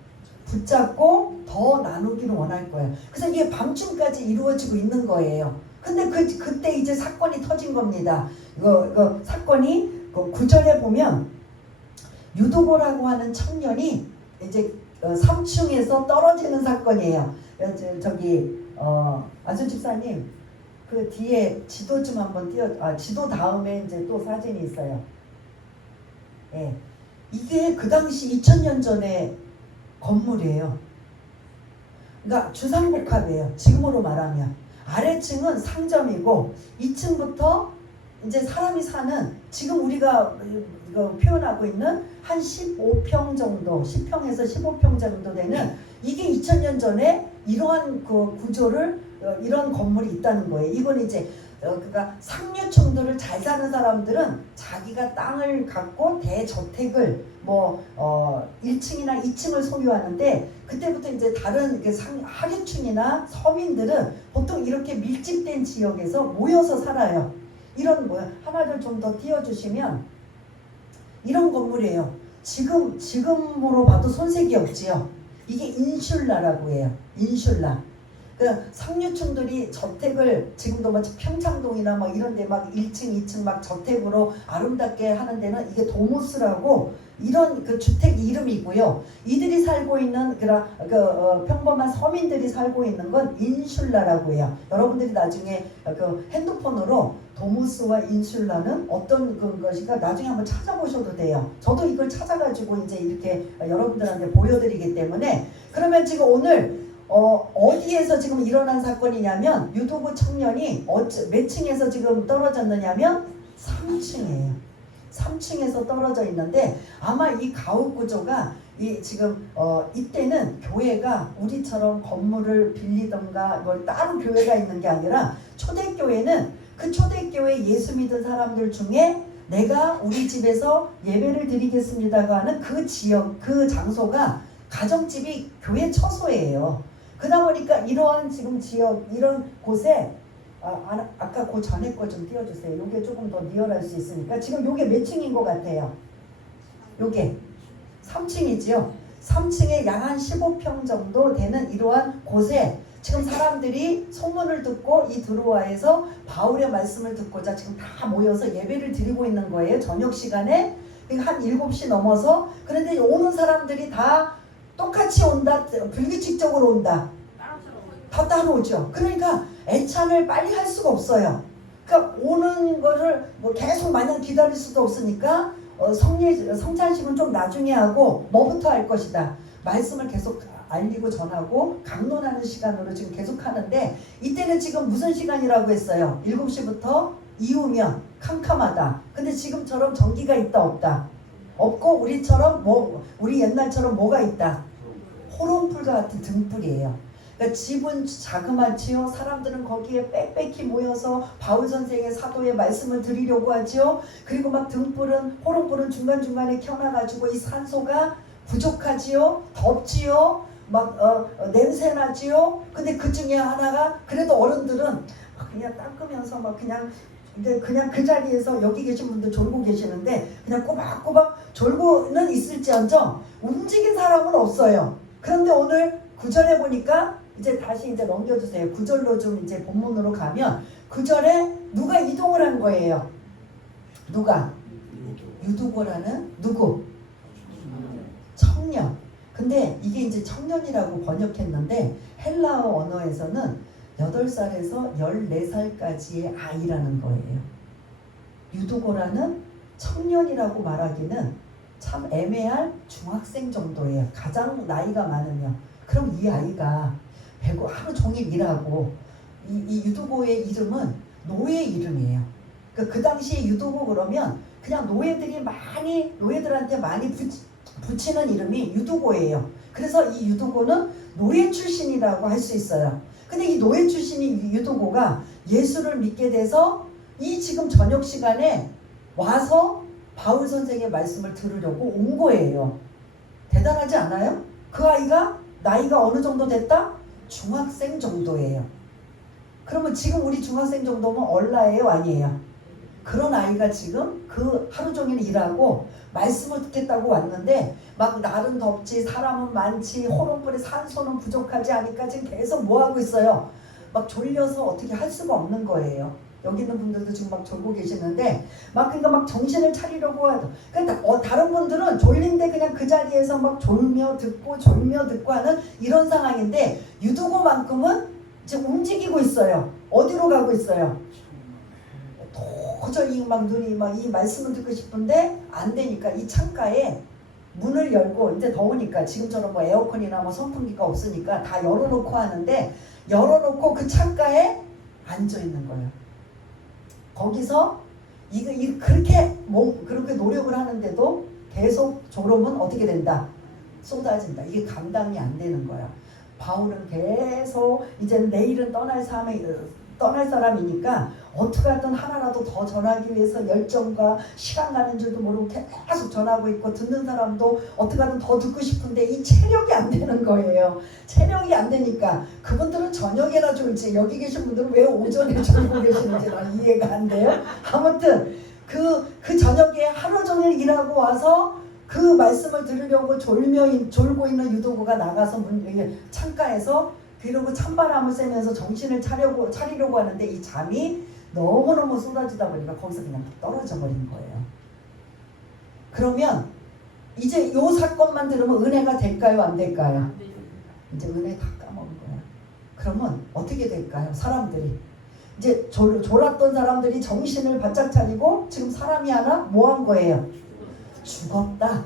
붙잡고 더 나누기를 원할 거예요. 그래서 이게 밤중까지 이루어지고 있는 거예요. 근데 그때 이제 사건이 터진 겁니다. 이거 사건이 9절에 보면 유도고라고 하는 청년이 이제 3층에서 떨어지는 사건이에요. 안순 집사님 그 뒤에 지도 좀 한번 지도 다음에 이제 또 사진이 있어요. 예. 이게 그 당시 2000년 전에 건물이에요. 그러니까 주상복합이에요. 지금으로 말하면. 아래층은 상점이고 2층부터 이제 사람이 사는 지금 우리가 이거 표현하고 있는 한 15평 정도 10평에서 15평 정도 되는 이게 2000년 전에 이러한 그 구조를 이런 건물이 있다는 거예요. 이건 이제 그러니까 상류층들을 잘 사는 사람들은 자기가 땅을 갖고 대저택을 1층이나 2층을 소유하는데, 그때부터 이제 다른 하류층이나 서민들은 보통 이렇게 밀집된 지역에서 모여서 살아요. 이런 하나를 좀 더 띄워주시면 이런 건물이에요. 지금으로 봐도 손색이 없지요. 이게 인슐라라고 해요. 인슐라. 그 상류층들이 저택을 지금도 평창동이나 이런 데 1층, 2층 저택으로 아름답게 하는 데는 이게 도무스라고 이런 그 주택 이름이고요. 이들이 살고 있는 평범한 서민들이 살고 있는 건 인슐라라고 해요. 여러분들이 나중에 그 핸드폰으로 도무스와 인슐라는 어떤 것인가 나중에 한번 찾아보셔도 돼요. 저도 이걸 찾아가지고 이제 이렇게 여러분들한테 보여드리기 때문에. 그러면 지금 오늘 어디에서 지금 일어난 사건이냐면, 유도부 청년이 몇 층에서 지금 떨어졌느냐면 3층이에요. 3층에서 떨어져 있는데, 아마 이 가옥 구조가 지금 이때는 교회가 우리처럼 건물을 빌리던가 따로 교회가 있는 게 아니라, 초대교회는 그 초대교회 예수 믿은 사람들 중에 내가 우리 집에서 예배를 드리겠습니다가 하는 그 지역, 그 장소가 가정집이 교회 처소예요. 그러다 보니까 이러한 지금 지역, 이런 곳에 아까 그 전에 거 좀 띄워주세요. 요게 조금 더 리얼할 수 있으니까. 지금 요게 몇 층인 것 같아요? 요게 3층이지요. 3층에 약 한 15평 정도 되는 이러한 곳에 지금 사람들이 소문을 듣고 이 드로아에서 바울의 말씀을 듣고자 지금 다 모여서 예배를 드리고 있는 거예요. 저녁 시간에 한 7시 넘어서. 그런데 오는 사람들이 다 똑같이 온다, 불규칙적으로 온다. 다 따라오죠. 그러니까 애찬을 빨리 할 수가 없어요. 그러니까 오는 거를 계속 마냥 기다릴 수도 없으니까 성찬식은 좀 나중에 하고 뭐부터 할 것이다. 말씀을 계속 알리고 전하고 강론하는 시간으로 지금 계속 하는데, 이때는 지금 무슨 시간이라고 했어요? 7시부터 이후면 캄캄하다. 근데 지금처럼 전기가 있다 없다? 없고, 우리 옛날처럼 뭐가 있다? 호롱불과 같은 등불이에요. 그러니까 집은 자그맣지요. 사람들은 거기에 빽빽히 모여서 바울 선생의 사도의 말씀을 드리려고 하지요. 그리고 등불은, 호롱불은 중간중간에 켜놔가지고 이 산소가 부족하지요. 덥지요. 냄새나지요. 근데 그 중에 하나가, 그래도 어른들은 그냥 닦으면서 그냥 그 자리에서, 여기 계신 분들 졸고 계시는데 그냥 꼬박꼬박 졸고는 있을지언정 움직인 사람은 없어요. 그런데 오늘 9절에 보니까, 이제 다시 넘겨주세요. 9절로 좀 이제 본문으로 가면, 9절에 누가 이동을 한 거예요? 누가? 유두고라는 누구? 청년. 근데 이게 이제 청년이라고 번역했는데, 헬라어 언어에서는 8살에서 14살까지의 아이라는 거예요. 유두고라는 청년이라고 말하기는 참 애매할 중학생 정도예요. 가장 나이가 많으면. 그럼 이 아이가 하루 종일 일하고, 이 유두고의 이름은 노예 이름이에요. 그 당시에 유두고 그러면 그냥 노예들한테 많이 붙이는 이름이 유두고예요. 그래서 이 유두고는 노예 출신이라고 할 수 있어요. 근데 이 노예 출신이 유두고가 예수를 믿게 돼서 이 지금 저녁 시간에 와서 바울 선생의 말씀을 들으려고 온 거예요. 대단하지 않아요? 그 아이가 나이가 어느 정도 됐다? 중학생 정도예요. 그러면 지금 우리 중학생 정도면 얼라예요? 아니에요? 그런 아이가 지금 그 하루 종일 일하고 말씀을 듣겠다고 왔는데, 날은 덥지, 사람은 많지, 호롱불에 산소는 부족하지 하니까 지금 계속 뭐하고 있어요? 졸려서 어떻게 할 수가 없는 거예요. 여기 있는 분들도 지금 졸고 계시는데, 그러니까 정신을 차리려고 하죠. 그러니까 다른 분들은 졸린데 그냥 그 자리에서 졸며 듣고 하는 이런 상황인데, 유두고만큼은 지금 움직이고 있어요. 어디로 가고 있어요? 도저히 눈이 이 말씀을 듣고 싶은데 안 되니까 이 창가에 문을 열고, 이제 더우니까 지금처럼 에어컨이나 선풍기가 없으니까 다 열어놓고 하는데, 열어놓고 그 창가에 앉아 있는 거예요. 거기서 그렇게 노력을 하는데도 계속 졸음은 어떻게 된다? 쏟아진다. 이게 감당이 안 되는 거야. 바울은 계속 이제 내일은 떠날 사람이니까 어떻게 하든 하나라도 더 전하기 위해서 열정과 시간 가는 줄도 모르고 계속 전하고 있고, 듣는 사람도 어떻게 하든 더 듣고 싶은데 이 체력이 안 되는 거예요. 체력이 안 되니까 그분들은 저녁에나 졸지 여기 계신 분들은 왜 오전에 졸고 계시는지 난 이해가 안 돼요. 아무튼 그 저녁에 하루 종일 일하고 와서 그 말씀을 들으려고 졸고 있는 유도구가 나가서 창가에서 그러고 찬바람을 쐬면서 정신을 차리려고 하는데 이 잠이 너무너무 쏟아지다 보니까 거기서 그냥 떨어져 버린 거예요. 그러면 이제 요 사건만 들으면 은혜가 될까요? 안 될까요? 이제 은혜 다 까먹은 거야. 그러면 어떻게 될까요? 사람들이 이제 졸았던 사람들이 정신을 바짝 차리고 지금 사람이 하나 뭐 한 거예요? 죽었다.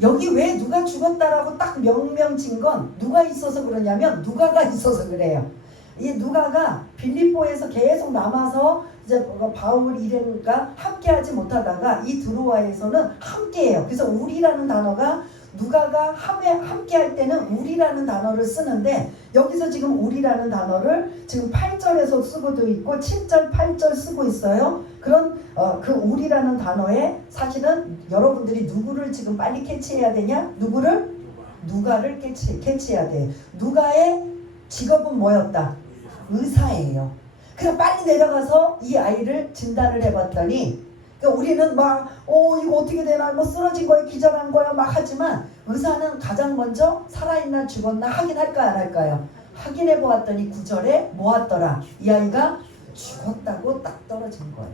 여기 왜 누가 죽었다라고 딱 명명 진 건 누가 있어서 그러냐면 누가가 있어서 그래요. 이 누가가 빌립보에서 계속 남아서 이제 바울 일행과 함께하지 못하다가 이 드로아에서는 함께해요. 그래서 우리라는 단어가 누가가 함께할 때는 우리라는 단어를 쓰는데 여기서 지금 우리라는 단어를 지금 8절에서 쓰고도 있고 7절, 8절 쓰고 있어요. 그런 그 우리라는 단어에 사실은 여러분들이 누구를 지금 빨리 캐치해야 되냐? 누가를 캐치해야 돼. 누가의 직업은 뭐였다? 의사예요. 그냥 빨리 내려가서 이 아이를 진단을 해봤더니 그러니까 우리는 막 이거 어떻게 되나 뭐 쓰러진 거야 기절한 거야 막 하지만 의사는 가장 먼저 살아있나 죽었나 확인할까요 안 할까요? 확인해 보았더니 9절에 뭐 왔더라? 이 아이가 죽었다고 딱 떨어진 거예요.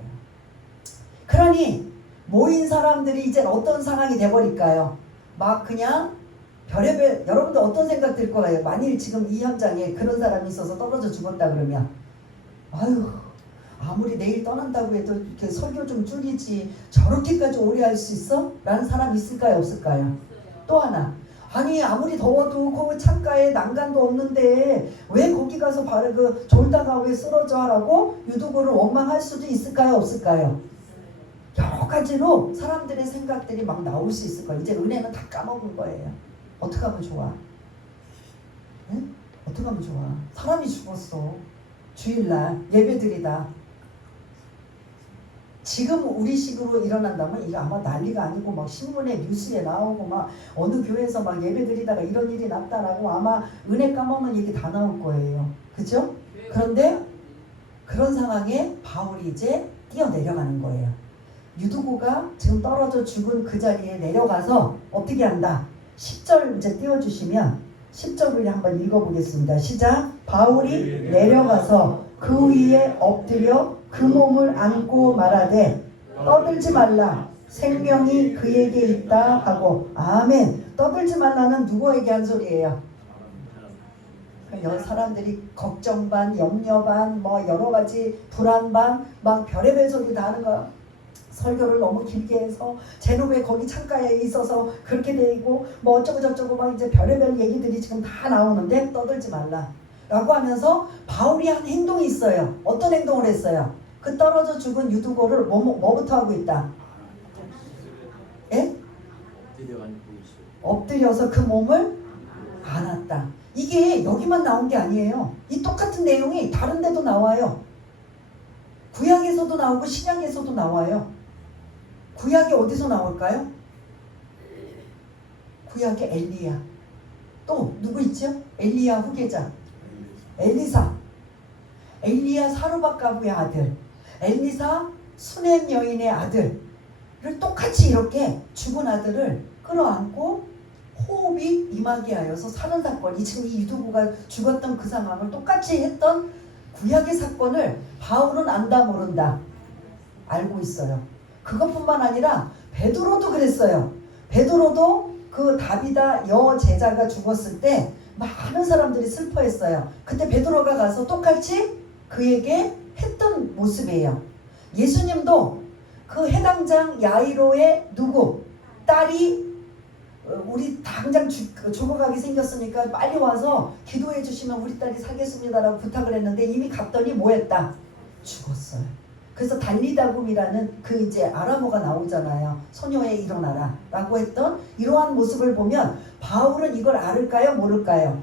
그러니 모인 사람들이 이제 어떤 상황이 돼버릴까요? 막 그냥 별의별 여러분들 어떤 생각 들 거예요? 만일 지금 이 현장에 그런 사람이 있어서 떨어져 죽었다 그러면 아유 아무리 내일 떠난다고 해도 이렇게 설교 좀 줄이지 저렇게까지 오래 할 수 있어? 라는 사람 있을까요 없을까요? 또 하나 아니 아무리 더워도 그 창가에 난간도 없는데 왜 거기 가서 바로 졸다가 왜 쓰러져 하라고 유도구를 원망할 수도 있을까요 없을까요? 여러 가지로 사람들의 생각들이 막 나올 수 있을 거예요. 이제 은혜는 다 까먹은 거예요. 어떻게 하면 좋아? 응? 어떻게 하면 좋아? 사람이 죽었어. 주일날 예배드리다. 지금 우리 식으로 일어난다면 이게 아마 난리가 아니고 막 신문에 뉴스에 나오고 막 어느 교회에서 막 예배드리다가 이런 일이 났다라고 아마 은혜 까먹는 얘기 다 나올 거예요. 그죠? 그런데 그런 상황에 바울이 이제 뛰어내려가는 거예요. 유두고가 지금 떨어져 죽은 그 자리에 내려가서 어떻게 한다? 10절 이제 띄워주시면 10절을 한번 읽어보겠습니다. 시작. 바울이 내려가서 그 위에 엎드려 그 몸을 안고 말하되 떠들지 말라 생명이 그에게 있다 하고. 아멘. 떠들지 말라는 누구에게 한 소리예요? 사람들이 걱정 반 염려 반 뭐 여러 가지 불안 반 막 별의별 소리 다 하는 거야. 설교를 너무 길게 해서 쟤는 왜 거기 창가에 있어서 그렇게 되고 뭐 어쩌고 저쩌고 막 이제 별의별 얘기들이 지금 다 나오는데 떠들지 말라 라고 하면서 바울이 한 행동이 있어요. 어떤 행동을 했어요? 그 떨어져 죽은 유두고를 뭐부터 하고 있다? 예? 엎드려서 그 몸을 안았다. 이게 여기만 나온 게 아니에요. 이 똑같은 내용이 다른 데도 나와요. 구약에서도 나오고 신약에서도 나와요. 구약이 어디서 나올까요? 구약의 엘리야. 또 누구 있죠? 엘리야 후계자 엘리사. 엘리야 사르밧 가부의 아들, 엘리사 수넴 여인의 아들을 똑같이 이렇게 죽은 아들을 끌어안고 호흡이 임하게 하여서 사는 사건이 지금 이 유두고가 죽었던 그 상황을 똑같이 했던 구약의 사건을 바울은 안다 모른다? 알고 있어요. 그것뿐만 아니라 베드로도 그랬어요. 베드로도 그 다비다 여 제자가 죽었을 때 많은 사람들이 슬퍼했어요. 그때 베드로가 가서 똑같이 그에게 했던 모습이에요. 예수님도 그 해당장 야이로의 누구? 딸이 우리 당장 죽어가게 생겼으니까 빨리 와서 기도해 주시면 우리 딸이 살겠습니다라고 부탁을 했는데 이미 갔더니 뭐 했다? 죽었어요. 그래서 달리다굼이라는 그 이제 아람어가 나오잖아요. 소녀에 일어나라 라고 했던 이러한 모습을 보면 바울은 이걸 알을까요? 모를까요?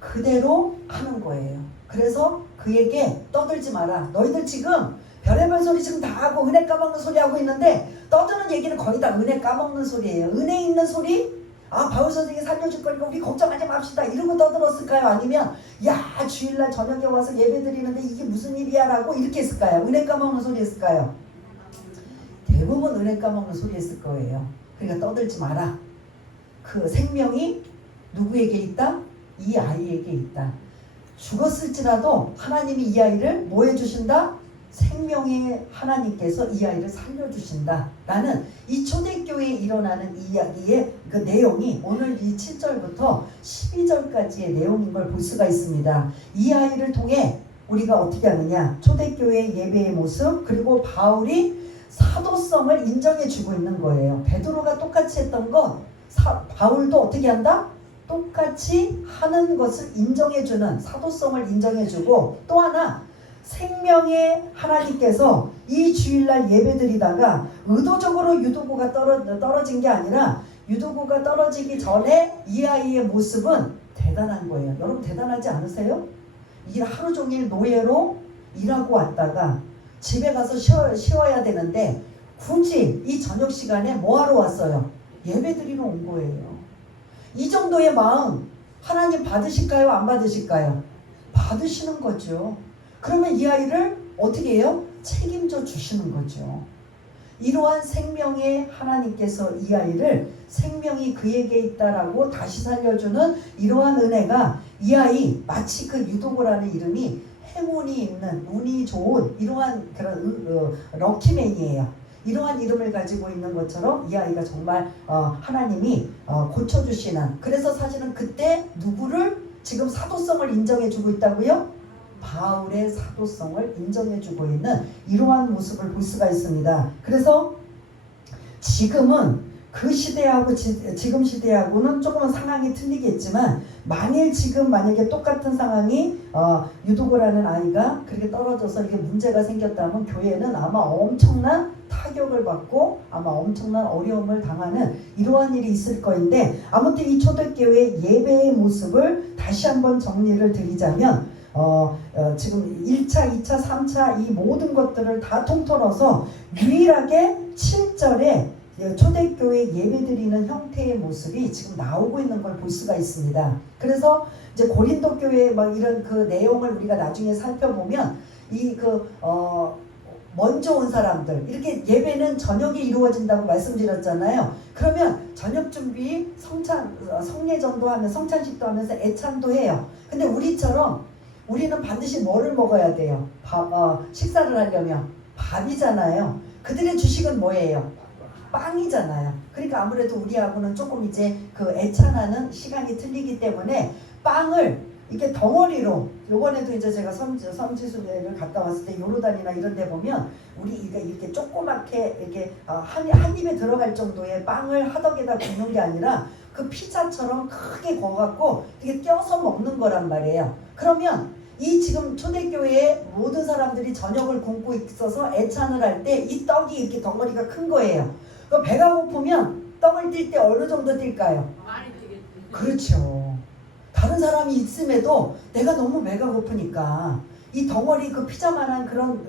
그대로 하는 거예요. 그래서 그에게 떠들지 마라. 너희들 지금 별의별 소리 지금 다 하고 은혜 까먹는 소리 하고 있는데 떠드는 얘기는 거의 다 은혜 까먹는 소리예요. 은혜 있는 소리? 아, 바울 선생님이 살려줄 거니까 우리 걱정하지 맙시다 이러고 떠들었을까요? 아니면 야, 주일날 저녁에 와서 예배 드리는데 이게 무슨 일이야 라고 이렇게 했을까요? 은혜 까먹는 소리 했을까요? 대부분 은혜 까먹는 소리 했을 거예요. 그러니까 떠들지 마라. 그 생명이 누구에게 있다? 이 아이에게 있다. 죽었을지라도 하나님이 이 아이를 뭐 해주신다? 생명의 하나님께서 이 아이를 살려주신다 라는 이 초대교회에 일어나는 이야기의 그 내용이 오늘 이 7절부터 12절까지의 내용인 걸 볼 수가 있습니다. 이 아이를 통해 우리가 어떻게 하느냐, 초대교회의 예배의 모습, 그리고 바울이 사도성을 인정해 주고 있는 거예요. 베드로가 똑같이 했던 것 바울도 어떻게 한다? 똑같이 하는 것을 인정해주는, 사도성을 인정해주고, 또 하나 생명의 하나님께서 이 주일날 예배드리다가 의도적으로 유도구가 떨어진 게 아니라 유도구가 떨어지기 전에 이 아이의 모습은 대단한 거예요. 여러분 대단하지 않으세요? 하루 종일 노예로 일하고 왔다가 집에 가서 쉬어야 되는데 굳이 이 저녁 시간에 뭐하러 왔어요? 예배드리러 온 거예요. 이 정도의 마음 하나님 받으실까요? 안 받으실까요? 받으시는 거죠. 그러면 이 아이를 어떻게 해요? 책임져 주시는 거죠. 이러한 생명의 하나님께서 이 아이를 생명이 그에게 있다라고 다시 살려주는 이러한 은혜가 이 아이, 마치 그 유도고라는 이름이 행운이 있는, 운이 좋은 이러한 그런 럭키맨이에요. 이러한 이름을 가지고 있는 것처럼 이 아이가 정말 하나님이 고쳐주시는, 그래서 사실은 그때 누구를 지금 사도성을 인정해주고 있다고요? 바울의 사도성을 인정해주고 있는 이러한 모습을 볼 수가 있습니다. 그래서 지금은 그 시대하고 지금 시대하고는 조금은 상황이 틀리겠지만, 만약에 똑같은 상황이 유도고라는 아이가 그렇게 떨어져서 이게 문제가 생겼다면 교회는 아마 엄청난 타격을 받고 아마 엄청난 어려움을 당하는 이러한 일이 있을 거인데, 아무튼 이 초대교회 예배의 모습을 다시 한번 정리를 드리자면 지금 1차, 2차, 3차 이 모든 것들을 다 통틀어서 유일하게 7절에 초대교회 예배드리는 형태의 모습이 지금 나오고 있는 걸 볼 수가 있습니다. 그래서 이제 고린도 교회 막 이런 그 내용을 우리가 나중에 살펴보면 먼저 온 사람들, 이렇게 예배는 저녁에 이루어진다고 말씀드렸잖아요. 그러면 저녁 준비, 성례전도 하면 성찬식도 하면서 애찬도 해요. 근데 우리는 반드시 뭐를 먹어야 돼요? 식사를 하려면 밥이잖아요. 그들의 주식은 뭐예요? 빵이잖아요. 그러니까 아무래도 우리하고는 조금 이제 그 애찬하는 시간이 틀리기 때문에 빵을 이렇게 덩어리로, 요번에도 이제 제가 섬지순례를 갔다 왔을 때 요르단이나 이런 데 보면 우리가 이렇게 조그맣게 이렇게 한 입에 들어갈 정도의 빵을 하덕에다 굽는 게 아니라 그 피자처럼 크게 구워갖고 이렇게 껴서 먹는 거란 말이에요. 그러면 이 지금 초대교회의 모든 사람들이 저녁을 굶고 있어서 애찬을 할 때 이 떡이 이렇게 덩어리가 큰 거예요. 배가 고프면 떡을 뛸 때 어느 정도 뛸까요? 많이 뛰겠지. 그렇죠. 다른 사람이 있음에도 내가 너무 배가 고프니까 이 덩어리 그 피자만한 그런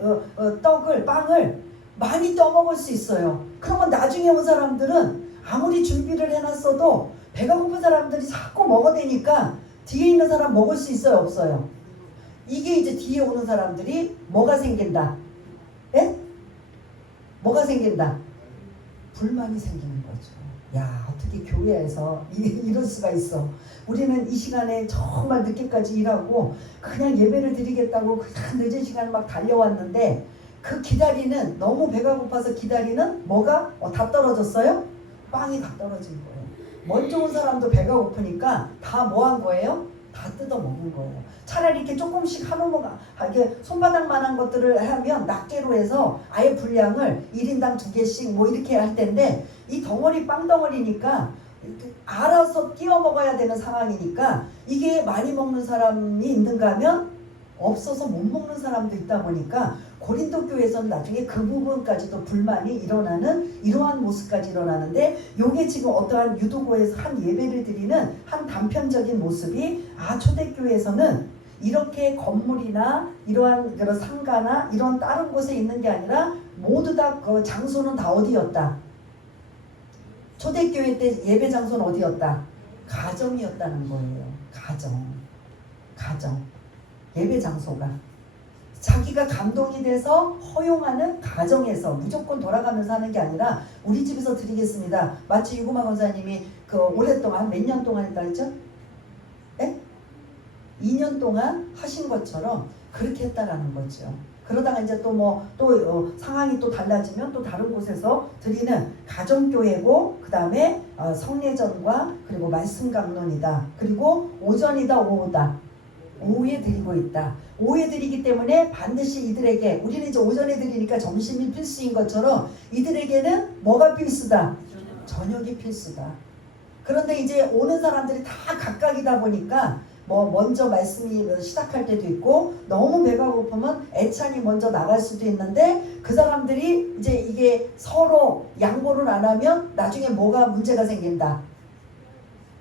빵을 많이 떠먹을 수 있어요. 그러면 나중에 온 사람들은 아무리 준비를 해놨어도 배가 고픈 사람들이 자꾸 먹어대니까 뒤에 있는 사람 먹을 수 있어요? 없어요? 이게 이제 뒤에 오는 사람들이 뭐가 생긴다? 예? 뭐가 생긴다? 불만이 생기는 거죠. 야, 어떻게 교회에서 이럴 수가 있어. 우리는 이 시간에 정말 늦게까지 일하고 그냥 예배를 드리겠다고 그냥 늦은 시간 막 달려왔는데, 그 기다리는, 너무 배가 고파서 기다리는 뭐가 다 떨어졌어요? 빵이 다 떨어진 거예요. 먼저 온 사람도 배가 고프니까 다 뭐 한 거예요? 다 뜯어 먹은 거예요. 차라리 이렇게 조금씩 이렇게 손바닥만한 것들을 하면 낱개로 해서 아예 분량을 1인당 2개씩 뭐 이렇게 할 텐데, 이 덩어리 빵 덩어리니까 알아서 끼워 먹어야 되는 상황이니까 이게 많이 먹는 사람이 있는가 하면 없어서 못 먹는 사람도 있다 보니까 고린도 교회에서는 나중에 그 부분까지도 불만이 일어나는 이러한 모습까지 일어나는데, 요게 지금 어떠한 유도고에서 한 예배를 드리는 한 단편적인 모습이, 초대교회에서는 이렇게 건물이나 이러한 그런 상가나 이런 다른 곳에 있는 게 아니라 모두 다 그 장소는 다 어디였다? 초대교회 때 예배 장소는 어디였다? 가정이었다는 거예요. 가정. 예배 장소가 자기가 감동이 돼서 허용하는 가정에서 무조건 돌아가면서 하는 게 아니라 우리 집에서 드리겠습니다. 마치 유구마 권사님이 그 오랫동안 몇 년 동안 했다 했죠? 네? 2년 동안 하신 것처럼 그렇게 했다라는 거죠. 그러다가 이제 또 상황이 또 달라지면 또 다른 곳에서 드리는 가정교회고, 그 다음에 성례전과 그리고 말씀 강론이다. 그리고 오전이다, 오후다. 오후에 드리고 있다. 오후에 드리기 때문에 반드시 이들에게, 우리는 이제 오전에 드리니까 점심이 필수인 것처럼 이들에게는 뭐가 필수다? 저녁이 필수다. 그런데 이제 오는 사람들이 다 각각이다 보니까 먼저 말씀이 시작할 때도 있고, 너무 배가 고프면 애찬이 먼저 나갈 수도 있는데, 그 사람들이 이제 이게 서로 양보를 안 하면 나중에 뭐가 문제가 생긴다?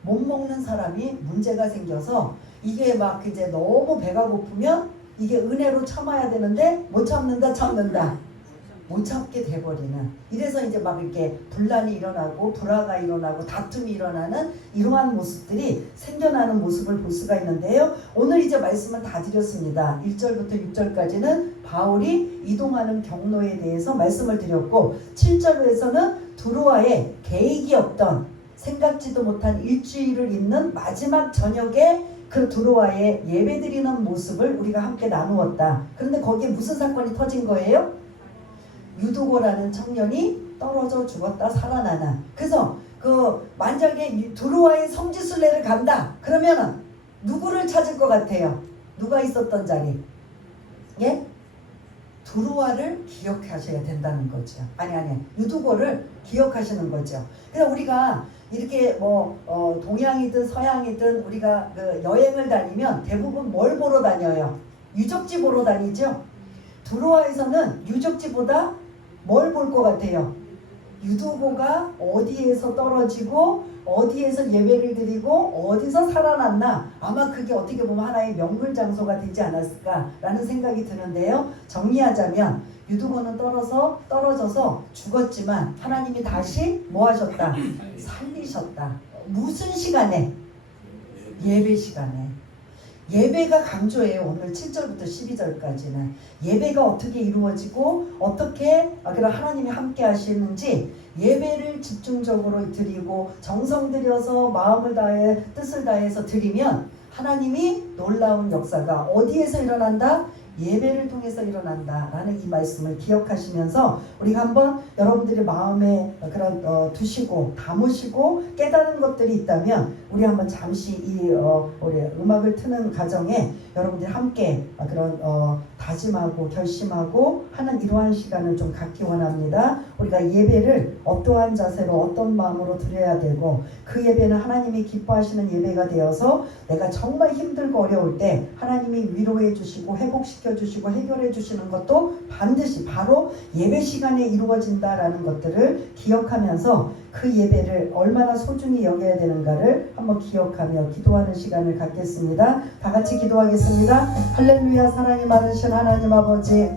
못 먹는 사람이 문제가 생겨서, 이게 막 이제 너무 배가 고프면 이게 은혜로 참아야 되는데 못 참는다. 못 참게 돼버리는, 이래서 이제 막 이렇게 분란이 일어나고 불화가 일어나고 다툼이 일어나는 이러한 모습들이 생겨나는 모습을 볼 수가 있는데요. 오늘 이제 말씀은 다 드렸습니다. 1절부터 6절까지는 바울이 이동하는 경로에 대해서 말씀을 드렸고, 7절에서는 두로아에 계획이 없던, 생각지도 못한 일주일을 잇는 마지막 저녁에 그 두로아에 예배드리는 모습을 우리가 함께 나누었다. 그런데 거기에 무슨 사건이 터진 거예요? 유두고라는 청년이 떨어져 죽었다 살아나는. 그래서 만약에 두로아의 성지순례를 간다 그러면은 누구를 찾을 것 같아요? 누가 있었던 자리? 예? 두로아를 기억하셔야 된다는 거죠. 아니 유두고를 기억하시는 거죠. 그래서 우리가 이렇게 동양이든 서양이든 우리가 그 여행을 다니면 대부분 뭘 보러 다녀요? 유적지 보러 다니죠. 두로아에서는 유적지보다 뭘 볼 것 같아요? 유두고가 어디에서 떨어지고 어디에서 예배를 드리고 어디서 살아났나, 아마 그게 어떻게 보면 하나의 명물 장소가 되지 않았을까라는 생각이 드는데요. 정리하자면 유두고는 떨어져서 죽었지만 하나님이 다시 뭐 하셨다? 살리셨다. 무슨 시간에? 예배 시간에. 예배가 강조해요. 오늘 7절부터 12절까지는 예배가 어떻게 이루어지고 어떻게 그런 하나님이 함께 하시는지, 예배를 집중적으로 드리고 정성 들여서 마음을 다해 뜻을 다해서 드리면 하나님이 놀라운 역사가 어디에서 일어난다? 예배를 통해서 일어난다라는 이 말씀을 기억하시면서 우리가 한번 여러분들의 마음에 그런 두시고 담으시고 깨달은 것들이 있다면 우리 한번 잠시 우리 음악을 트는 가정에 여러분들이 함께 그런 다짐하고 결심하고 하는 이러한 시간을 좀 갖기 원합니다. 우리가 예배를 어떠한 자세로 어떤 마음으로 드려야 되고, 그 예배는 하나님이 기뻐하시는 예배가 되어서 내가 정말 힘들고 어려울 때 하나님이 위로해 주시고 회복시켜 주시고 해결해 주시는 것도 반드시 바로 예배 시간에 이루어진다라는 것들을 기억하면서 그 예배를 얼마나 소중히 여겨야 되는가를 한번 기억하며 기도하는 시간을 갖겠습니다. 다 같이 기도하겠습니다. 할렐루야. 사랑이 많으신 하나님 아버지,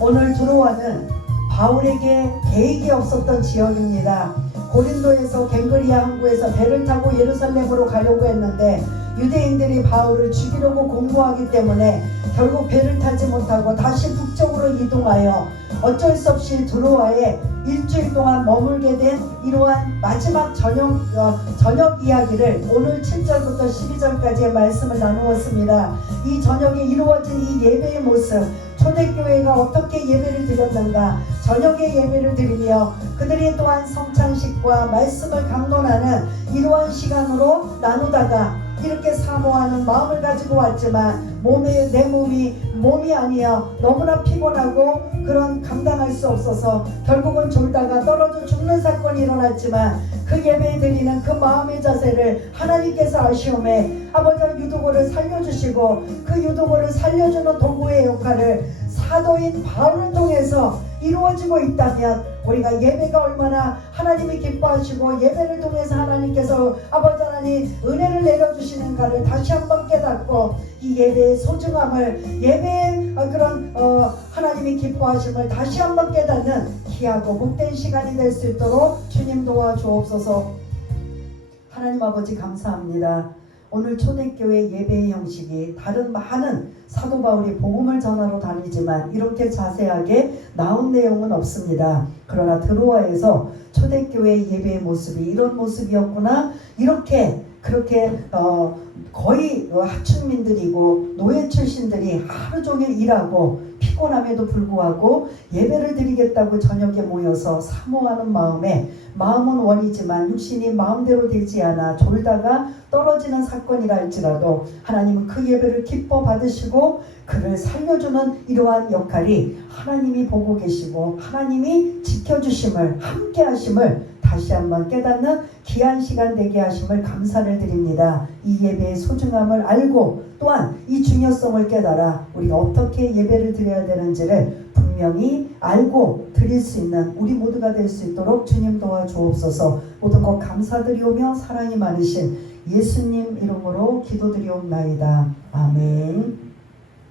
오늘 두로아는 바울에게 계획이 없었던 지역입니다. 고린도에서 갱그리아 항구에서 배를 타고 예루살렘으로 가려고 했는데 유대인들이 바울을 죽이려고 공모하기 때문에 결국 배를 타지 못하고 다시 북쪽으로 이동하여 어쩔 수 없이 두로아에 일주일 동안 머물게 된 이러한 마지막 저녁 이야기를 오늘 7절부터 12절까지의 말씀을 나누었습니다. 이 저녁에 이루어진 이 예배의 모습, 초대교회가 어떻게 예배를 드렸는가, 저녁에 예배를 드리며 그들이 또한 성찬식과 말씀을 강론하는 이러한 시간으로 나누다가 이렇게 사모하는 마음을 가지고 왔지만 내 몸이 아니야 너무나 피곤하고 그런 감당할 수 없어서 결국은 졸다가 떨어져 죽는 사건이 일어났지만 그 예배 드리는 그 마음의 자세를 하나님께서 아시오매 아버지 유두고를 살려주시고 그 유두고를 살려주는 도구의 역할을 사도인 바울을 통해서 이루어지고 있다면 우리가 예배가 얼마나 하나님이 기뻐하시고 예배를 통해서 하나님께서 아버지 하나님 은혜를 내려주시는가를 다시 한번 깨닫고 이 예배의 소중함을 예배의 그런 하나님이 기뻐하심을 다시 한번 깨닫는 귀하고 복된 시간이 될 수 있도록 주님 도와주옵소서. 하나님 아버지 감사합니다. 오늘 초대교회 예배의 형식이 다른 많은 사도 바울이 복음을 전하러 다니지만 이렇게 자세하게 나온 내용은 없습니다. 그러나 드로아에서 초대교회 예배의 모습이 이런 모습이었구나, 이렇게 그렇게 거의 하층민들이고 노예 출신들이 하루 종일 일하고 피곤함에도 불구하고 예배를 드리겠다고 저녁에 모여서 사모하는 마음은 원이지만 육신이 마음대로 되지 않아 졸다가 떨어지는 사건이라 할지라도 하나님은 그 예배를 기뻐 받으시고 그를 살려주는 이러한 역할이 하나님이 보고 계시고 하나님이 지켜주심을 함께 하심을 다시 한번 깨닫는 귀한 시간 되게 하심을 감사를 드립니다. 이 예배의 소중함을 알고 또한 이 중요성을 깨달아 우리가 어떻게 예배를 드려야 되는지를 분명히 알고 드릴 수 있는 우리 모두가 될 수 있도록 주님 도와주옵소서. 모든 것 감사드리오며 사랑이 많으신 예수님 이름으로 기도드리옵나이다. 아멘.